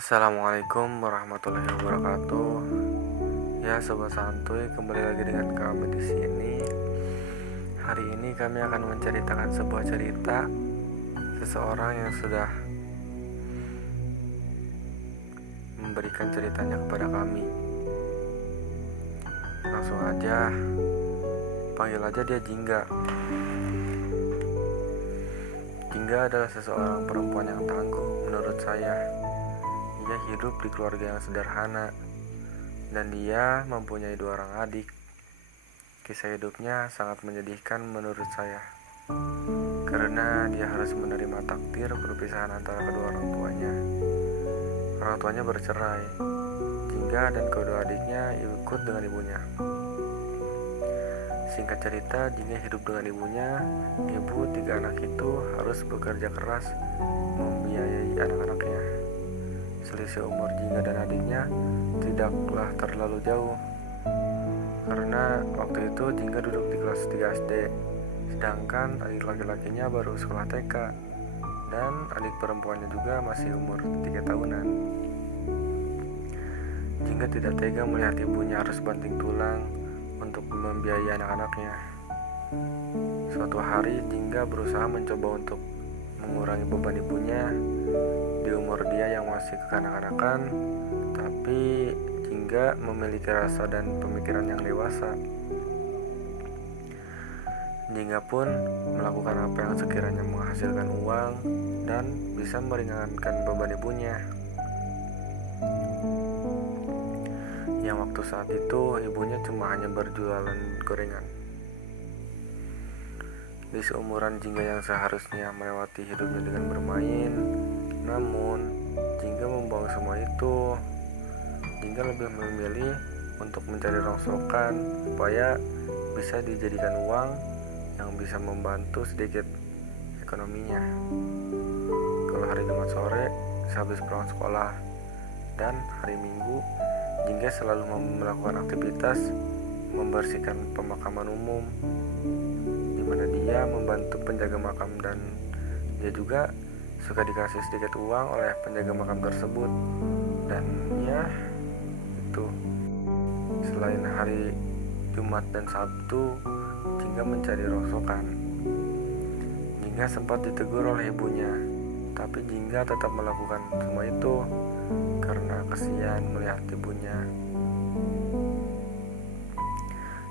Assalamualaikum warahmatullahi wabarakatuh. Ya, sobat santuy, kembali lagi dengan kami di sini. Hari ini kami akan menceritakan sebuah cerita seseorang yang sudah memberikan ceritanya kepada kami. Langsung aja, panggil aja dia Jingga. Jingga adalah seseorang perempuan yang tangguh menurut saya. Dia hidup di keluarga yang sederhana dan dia mempunyai 2 orang adik. Kisah hidupnya sangat menyedihkan menurut saya, karena dia harus menerima takdir perpisahan antara kedua orang tuanya. Orang tuanya bercerai. Jingga dan kedua adiknya ikut dengan ibunya. Singkat cerita, Jingga hidup dengan ibunya. Ibu 3 anak itu harus bekerja keras membiayai anak-anaknya. Selisih umur Jingga dan adiknya tidaklah terlalu jauh, karena waktu itu Jingga duduk di kelas 3 SD, sedangkan adik laki-lakinya baru sekolah TK, dan adik perempuannya juga masih umur 3 tahunan. Jingga tidak tega melihat ibunya harus banting tulang untuk membiayai anak-anaknya. Suatu hari Jingga berusaha mencoba untuk mengurangi beban ibunya di umur dia yang masih kekanak-kanakan, tapi Jingga memiliki rasa dan pemikiran yang dewasa. Jingga pun melakukan apa yang sekiranya menghasilkan uang dan bisa meringankan beban ibunya. Yang waktu saat itu ibunya cuma hanya berjualan gorengan. Di seumuran Jingga yang seharusnya melewati hidupnya dengan bermain, namun Jingga membuang semua itu. Jingga lebih memilih untuk mencari rongsokan supaya bisa dijadikan uang yang bisa membantu sedikit ekonominya. Kalau hari Jumat sore sehabis pulang sekolah dan hari Minggu, Jingga selalu melakukan aktivitas membersihkan pemakaman umum, di mana dia membantu penjaga makam, dan dia juga suka dikasih sedikit uang oleh penjaga makam tersebut. Dan ya itu, selain hari Jumat dan Sabtu, Jingga mencari rongsokan. Jingga sempat ditegur oleh ibunya, tapi Jingga tetap melakukan semua itu karena kasihan melihat ibunya.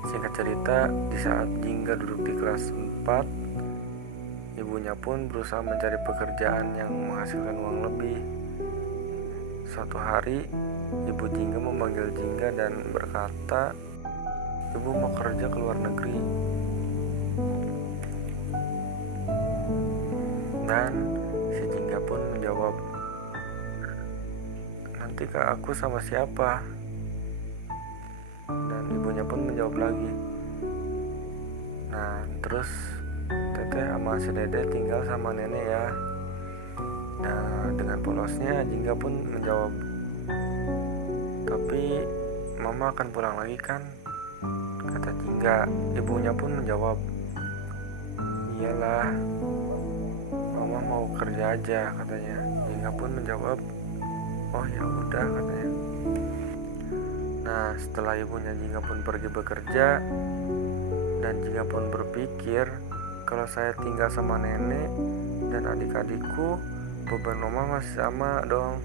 Singkat cerita, di saat Jingga duduk di kelas 4, ibunya pun berusaha mencari pekerjaan yang menghasilkan uang lebih. Suatu hari, ibu Jingga memanggil Jingga dan berkata, "Ibu mau kerja ke luar negeri." Dan si Jingga pun menjawab, "Nanti kak aku sama siapa?" Dan ibunya pun menjawab lagi, "Nah terus teteh sama si dede tinggal sama nenek ya." Nah, dengan polosnya Jingga pun menjawab, "Tapi mama akan pulang lagi kan?" kata Jingga. Ibunya pun menjawab, "Iyalah, mama mau kerja aja," katanya. Jingga pun menjawab, "Oh ya udah," katanya. Nah, setelah ibunya Jingga pun pergi bekerja, dan Jingga pun berpikir, kalau saya tinggal sama nenek dan adik-adikku, beban mama masih sama dong.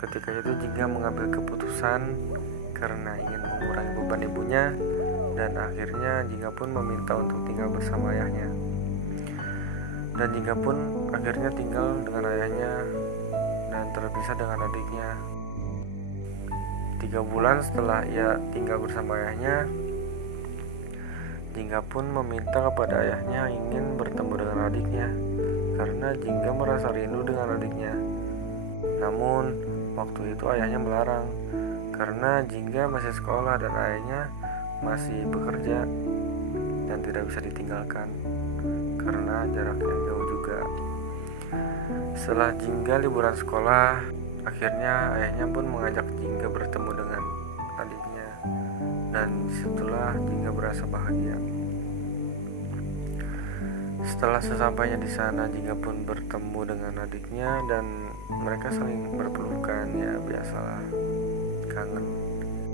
Ketika itu Jingga mengambil keputusan karena ingin mengurangi beban ibunya, dan akhirnya Jingga pun meminta untuk tinggal bersama ayahnya. Dan Jingga pun akhirnya tinggal dengan ayahnya dan terpisah dengan adiknya. 3 bulan setelah ia tinggal bersama ayahnya, Jingga pun meminta kepada ayahnya ingin bertemu dengan adiknya, karena Jingga merasa rindu dengan adiknya. Namun waktu itu ayahnya melarang, karena Jingga masih sekolah dan ayahnya masih bekerja dan tidak bisa ditinggalkan karena jaraknya jauh juga. Setelah Jingga liburan sekolah, akhirnya ayahnya pun mengajak Jingga bertemu dengan adiknya, dan disitulah Jingga berasa bahagia. Setelah sesampainya di sana, Jingga pun bertemu dengan adiknya dan mereka saling berpelukan, ya biasalah, kangen.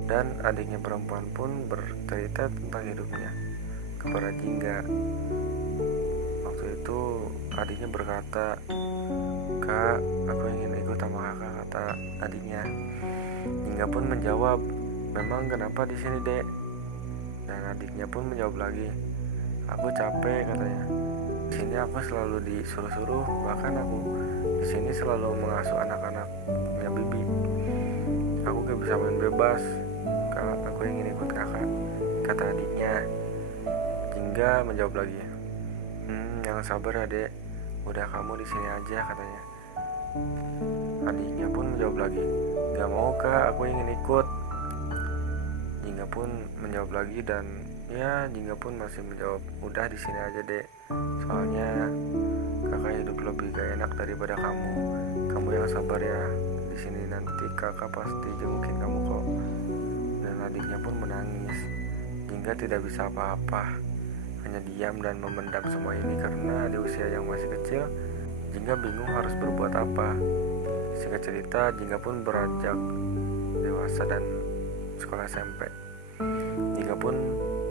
Dan adiknya perempuan pun bercerita tentang hidupnya kepada Jingga. Waktu itu adiknya berkata, "Kak, aku ingin ikut sama kakak," kata adiknya. Jingga pun menjawab, "Memang kenapa di sini, Dek?" Dan adiknya pun menjawab lagi, "Aku capek," katanya. "Di sini aku selalu disuruh-suruh, bahkan aku di sini selalu mengasuh anak-anaknya bibi. Aku gak bisa main bebas. Kak, aku ingin ikut kakak," kata adiknya. Jingga menjawab lagi, "Jangan sabar ya, Dek. Udah kamu di sini aja," katanya. Adiknya pun menjawab lagi, "Gak mau, Kak, aku ingin ikut." Jingga pun menjawab lagi dan Jingga pun masih menjawab, "Udah di sini aja, Dek. Soalnya kakak hidup lebih gak enak daripada kamu. Kamu yang sabar ya. Di sini nanti kakak pasti jengukin kamu kok." Dan adiknya pun menangis. Jingga tidak bisa apa-apa, hanya diam dan memendam semua ini karena di usia yang masih kecil, Jingga bingung harus berbuat apa. Singkat cerita, Jingga pun beranjak dewasa dan sekolah SMP. Jingga pun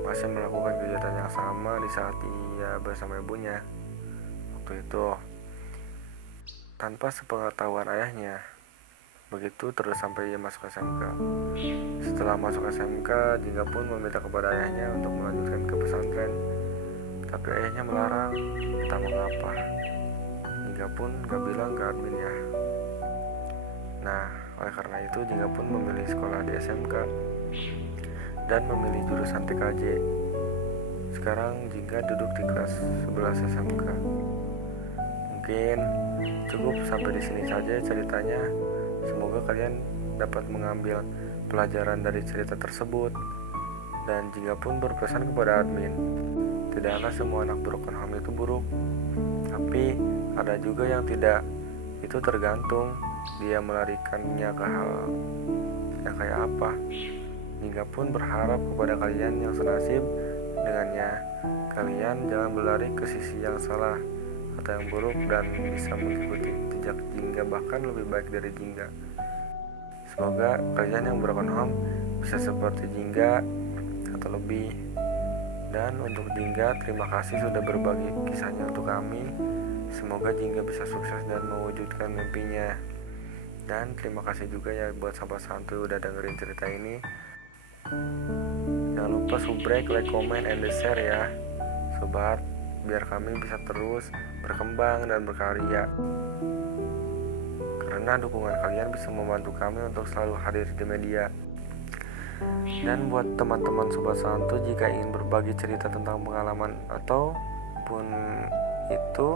masih melakukan kegiatan yang sama di saat ia bersama ibunya. Waktu itu, tanpa sepengetahuan ayahnya, begitu terus sampai ia masuk SMK. Setelah masuk SMK, Jingga pun meminta kepada ayahnya untuk melanjutkan ke pesantren. Tapi ayahnya melarang, entah mengapa. Jingga pun gak bilang ke admin ya. Nah, oleh karena itu Jingga pun memilih sekolah di SMK dan memilih jurusan TKJ. Sekarang Jingga duduk di kelas 11 SMK. Mungkin cukup sampai di sini saja ceritanya. Semoga kalian dapat mengambil pelajaran dari cerita tersebut. Dan Jingga pun berpesan kepada admin, tidaklah semua anak broken home itu buruk, tapi ada juga yang tidak. Itu tergantung dia melarikannya ke hal yang kayak apa. Jingga pun berharap kepada kalian yang senasib dengannya, kalian jangan berlari ke sisi yang salah atau yang buruk dan bisa mengikuti jejak Jingga, bahkan lebih baik dari Jingga. Semoga kalian yang broken home bisa seperti Jingga atau lebih. Dan untuk Jingga, terima kasih sudah berbagi kisahnya untuk kami. Semoga Jingga bisa sukses dan mewujudkan mimpinya. Dan terima kasih juga ya buat sahabat santuy udah dengerin cerita ini. Jangan lupa subrek, like, comment, and share ya sobat, biar kami bisa terus berkembang dan berkarya. Karena dukungan kalian bisa membantu kami untuk selalu hadir di media. Dan buat teman-teman sobat santuy, jika ingin berbagi cerita tentang pengalaman ataupun itu,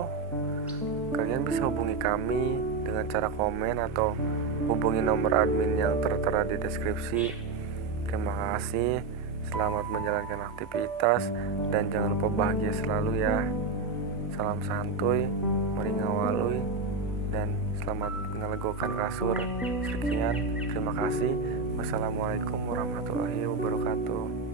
kalian bisa hubungi kami dengan cara komen atau hubungi nomor admin yang tertera di deskripsi. Terima kasih, selamat menjalankan aktivitas dan jangan lupa bahagia selalu ya. Salam santuy, mari ngawalui dan selamat ngelegokan kasur. Sekian, terima kasih. Wassalamualaikum warahmatullahi wabarakatuh.